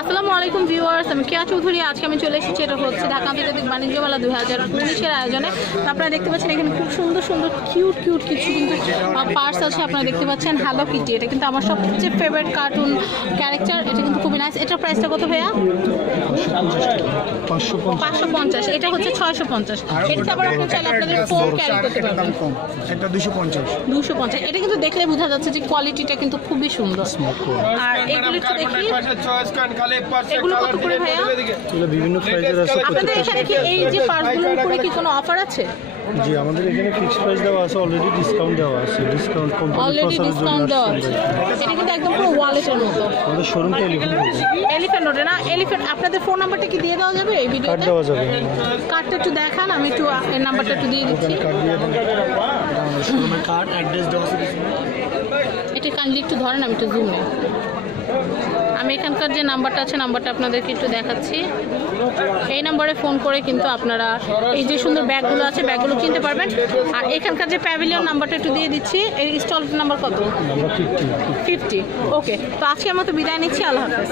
আসসালামু আলাইকুম ভিউয়ার্স, আমি কেয়া চৌধুরী। আজকে আমি চলে এসেছি, এটা হচ্ছে ঢাকা আন্তর্জাতিক বাণিজ্য মেলা 2019-এর আয়োজনে। আপনারা দেখতে পাচ্ছেন এখানে খুব সুন্দর সুন্দর কিউট কিছু কিন্তু পার্স আছে। আপনারা দেখতে পাচ্ছেন হ্যালো কিটি, এটা কিন্তু আমার সবচেয়ে ফেভারিট কার্টুন ক্যারেক্টার। এটা কিন্তু খুবই নাইস। এটার প্রাইসটা কত ভাইয়া? 550। এটা হচ্ছে 650। এটা আবার আপনি চাইলে আপনাদের ফোন ক্যারি করতে পারবেন। এটা 250। এটা কিন্তু দেখলে বোঝা যাচ্ছে যে কোয়ালিটিটা কিন্তু খুবই সুন্দর। আর এগুলো একটু দেখি, এগুলো কত করে ভাইয়া? বিভিন্ন প্রাইসের আছে। আপনাদের এখানে কি এই যে পার্সগুলোর উপরে কি কোনো অফার আছে? জি, আমাদের এখানে ফিক্সড প্রাইস দেওয়া আছে, অলরেডি ডিসকাউন্ট দেওয়া আছে। অলরেডি ডিসকাউন্ট দেওয়া আছে। এটা কিন্তু একদম পুরো ওয়ালেটের মতো। আমাদের শোরুমটা এলিফ্যান্ট রোডে না? এলিফ্যান্ট, আপনাদের ফোন নাম্বারটা কি দিয়ে দেওয়া যাবে এই ভিডিওতে? কার্ড দেওয়া যাবে। কার্ডটা একটু দেখান, আমি একটু এর নাম্বারটা একটু দিয়ে দিচ্ছি। কার্ড দিয়ে দেন। শোরুমের কার্ড অ্যাড্রেস দেওয়া আছে। এটা কাইন্ডলি একটু ধরেন, আমি একটু জুম নেই। আমি এখানকার যে নাম্বারটা আছে, নাম্বারটা আপনাদেরকে একটু দেখাচ্ছি। এই নাম্বারে ফোন করে কিন্তু আপনারা এই যে সুন্দর ব্যাগগুলো আছে, ব্যাগগুলো কিনতে পারবেন। আর এখানকার যে প্যাভিলিয়ন নাম্বারটা একটু দিয়ে দিচ্ছি। এই স্টল নাম্বার কত? নাম্বার 50। ওকে, তো আজকে আমরা তো বিদায় নিচ্ছি। আল্লাহ হাফেজ।